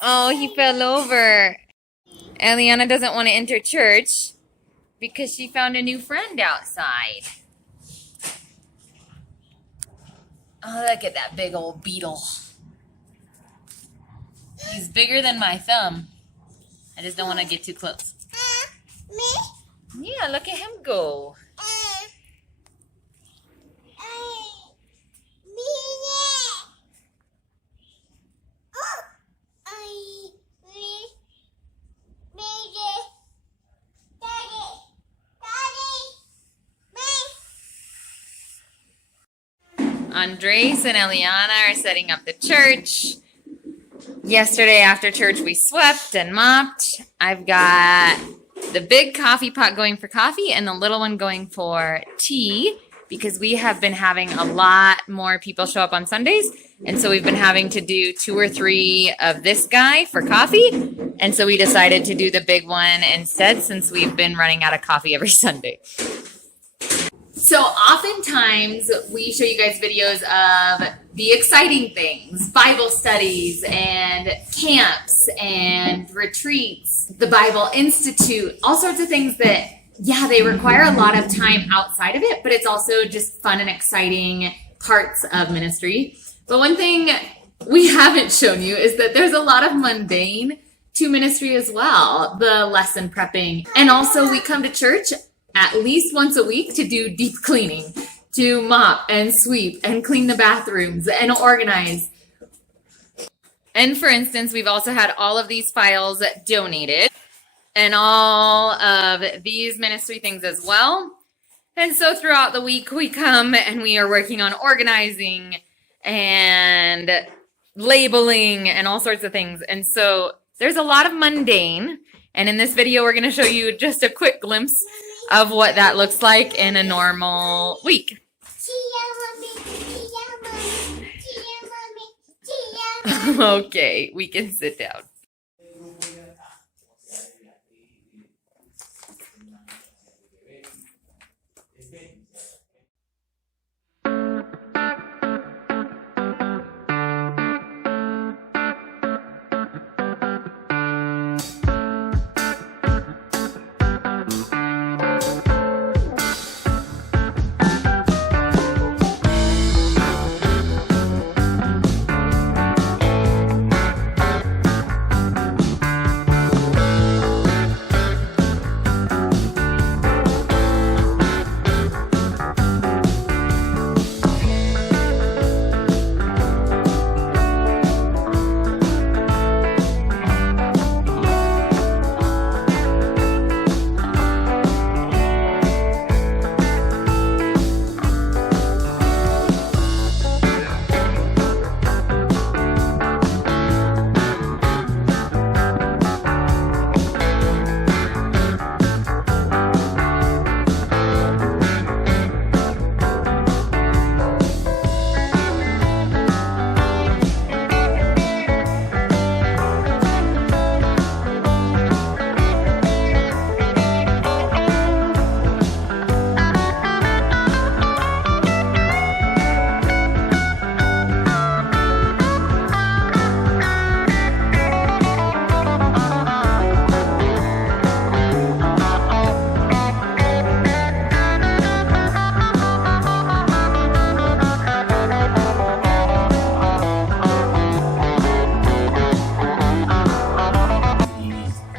Oh, he fell over. Eliana doesn't want to enter church because she found a new friend outside. Oh, look at that big old beetle. He's bigger than my thumb. I just don't want to get too close. Me? Yeah, look at him go. Andres and Eliana are setting up the church. Yesterday after church we swept and mopped. I've got the big coffee pot going for coffee and the little one going for tea because we have been having a lot more people show up on Sundays. And so we've been having to do 2 or 3 of this guy for coffee. And so we decided to do the big one instead since we've been running out of coffee every Sunday. So oftentimes we show you guys videos of the exciting things, Bible studies and camps and retreats, the Bible Institute, all sorts of things that, yeah, they require a lot of time outside of it, but it's also just fun and exciting parts of ministry. But one thing we haven't shown you is that there's a lot of mundane to ministry as well, the lesson prepping. And also we come to church at least once a week to do deep cleaning, to mop and sweep and clean the bathrooms and organize. And for instance, we've also had all of these files donated and all of these ministry things as well. And so throughout the week we come and we are working on organizing and labeling and all sorts of things. And so there's a lot of mundane. And in this video, we're going to show you just a quick glimpse of what that looks like in a normal week. Okay, we can sit down.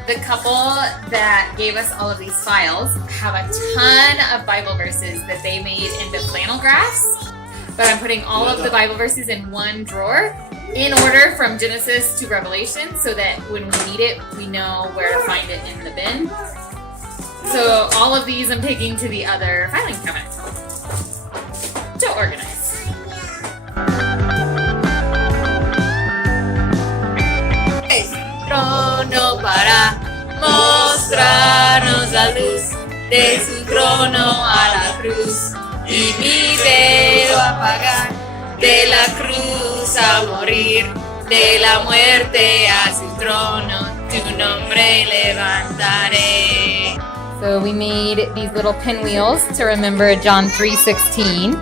The couple that gave us all of these files have a ton of Bible verses that they made into flannel graphs, but I'm putting all of the Bible verses in one drawer in order from Genesis to Revelation so that when we need it, we know where to find it in the bin. So all of these I'm taking to the other filing cabinet to organize. Trono para mostrarnos la luz de su trono a la cruz y mi dedo apagar de la cruz a morir de la muerte a su trono tu nombre levantaré. So we made these little pinwheels to remember John 3:16.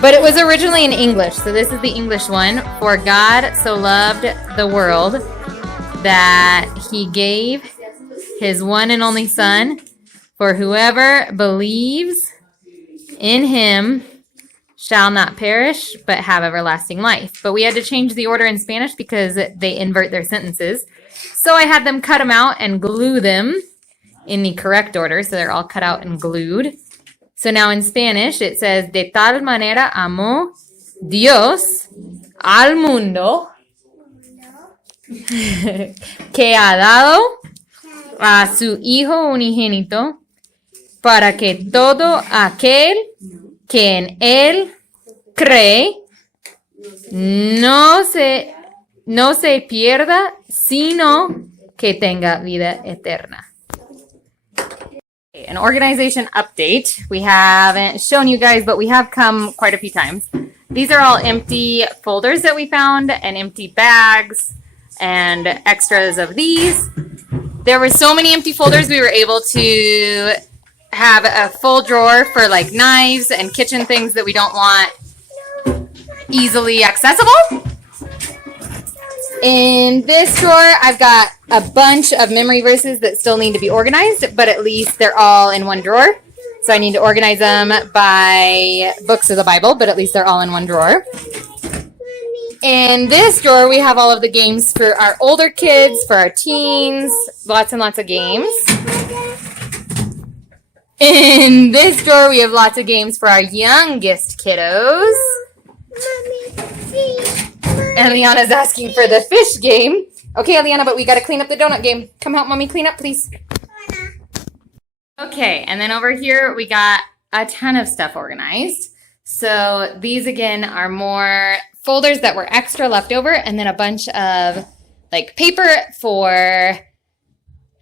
But it was originally in English, so this is the English one. For God so loved the world that he gave his one and only Son, for whoever believes in him shall not perish, but have everlasting life. But we had to change the order in Spanish because they invert their sentences. So I had them cut them out and glue them in the correct order. So they're all cut out and glued. So now in Spanish, it says, de tal manera amó Dios al mundo que ha dado a su Hijo unigénito para que todo aquel que en él cree no se pierda, sino que tenga vida eterna. An organization update. We haven't shown you guys, but we have come quite a few times. These are all empty folders that we found and empty bags and extras of these. There were so many empty folders, we were able to have a full drawer for like knives and kitchen things that we don't want easily accessible. In this drawer, I've got a bunch of memory verses that still need to be organized, but at least they're all in one drawer. So I need to organize them by books of the Bible, but at least they're all in one drawer. In this drawer, we have all of the games for our older kids, for our teens, lots and lots of games. In this drawer, we have lots of games for our youngest kiddos. And Liana's asking for the fish game. Okay, Liana, but we got to clean up the donut game. Come help Mommy clean up, please. Okay, and then over here, we got a ton of stuff organized. So these, again, are more folders that were extra left over, and then a bunch of like paper for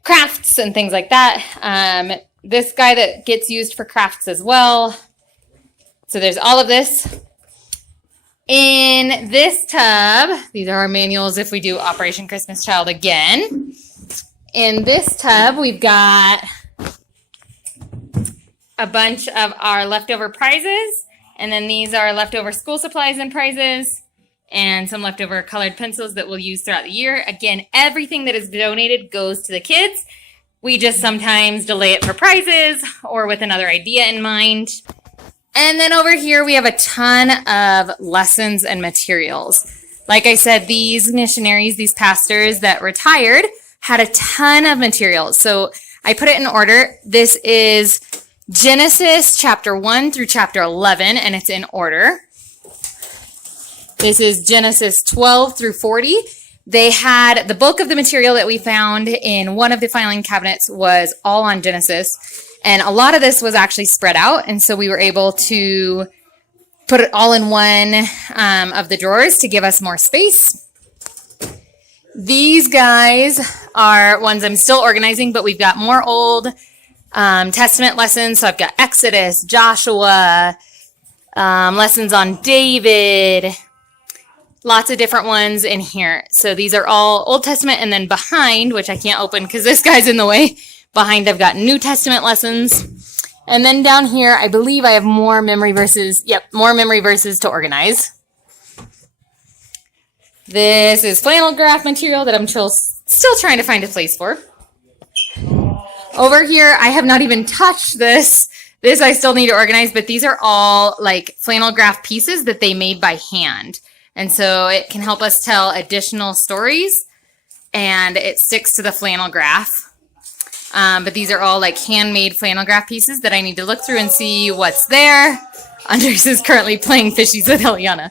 crafts and things like that. This guy that gets used for crafts as well. So there's all of this. In this tub, these are our manuals if we do Operation Christmas Child again. In this tub, we've got a bunch of our leftover prizes. And then these are leftover school supplies and prizes. And some leftover colored pencils that we'll use throughout the year. Again, everything that is donated goes to the kids. We just sometimes delay it for prizes or with another idea in mind. And then over here, we have a ton of lessons and materials. Like I said, these missionaries, these pastors that retired, had a ton of materials. So I put it in order. This is Genesis chapter 1 through chapter 11, and it's in order. This is Genesis 12 through 40. They had the bulk of the material that we found in one of the filing cabinets was all on Genesis. And a lot of this was actually spread out. And so we were able to put it all in one of the drawers to give us more space. These guys are ones I'm still organizing, but we've got more Old Testament lessons. So I've got Exodus, Joshua, lessons on David, lots of different ones in here. So these are all Old Testament, and then behind, which I can't open because this guy's in the way, behind I've got New Testament lessons. And then down here, I believe I have more memory verses. Yep, more memory verses to organize. This is flannel graph material that I'm still trying to find a place for. Over here, I have not even touched this. This I still need to organize, but these are all like flannel graph pieces that they made by hand. And so it can help us tell additional stories, and it sticks to the flannel graph. But these are all like handmade flannel graph pieces that I need to look through and see what's there. Andres is currently playing fishies with Eliana.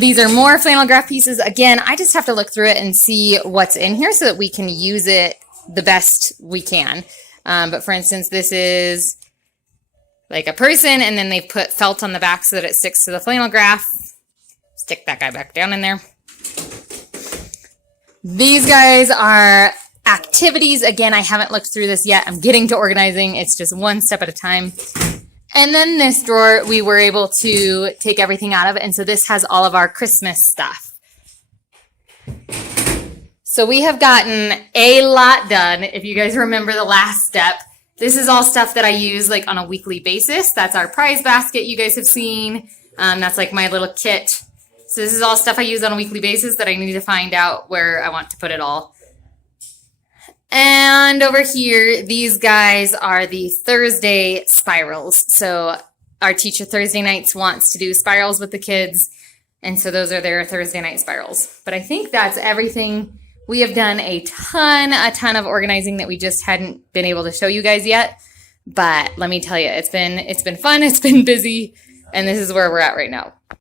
These are more flannel graph pieces. Again, I just have to look through it and see what's in here so that we can use it the best we can. But for instance, this is like a person, and then they've put felt on the back so that it sticks to the flannel graph. Stick that guy back down in there. These guys are activities. Again, I haven't looked through this yet. I'm getting to organizing. It's just one step at a time. And then this drawer, we were able to take everything out of it. And so this has all of our Christmas stuff. So we have gotten a lot done. If you guys remember the last step, this is all stuff that I use like on a weekly basis. That's our prize basket you guys have seen. That's like my little kit. So this is all stuff I use on a weekly basis that I need to find out where I want to put it all. And over here, these guys are the Thursday spirals. So our teacher Thursday nights wants to do spirals with the kids. And so those are their Thursday night spirals. But I think that's everything. We have done a ton of organizing that we just hadn't been able to show you guys yet. But let me tell you, it's been fun, it's been busy, and this is where we're at right now.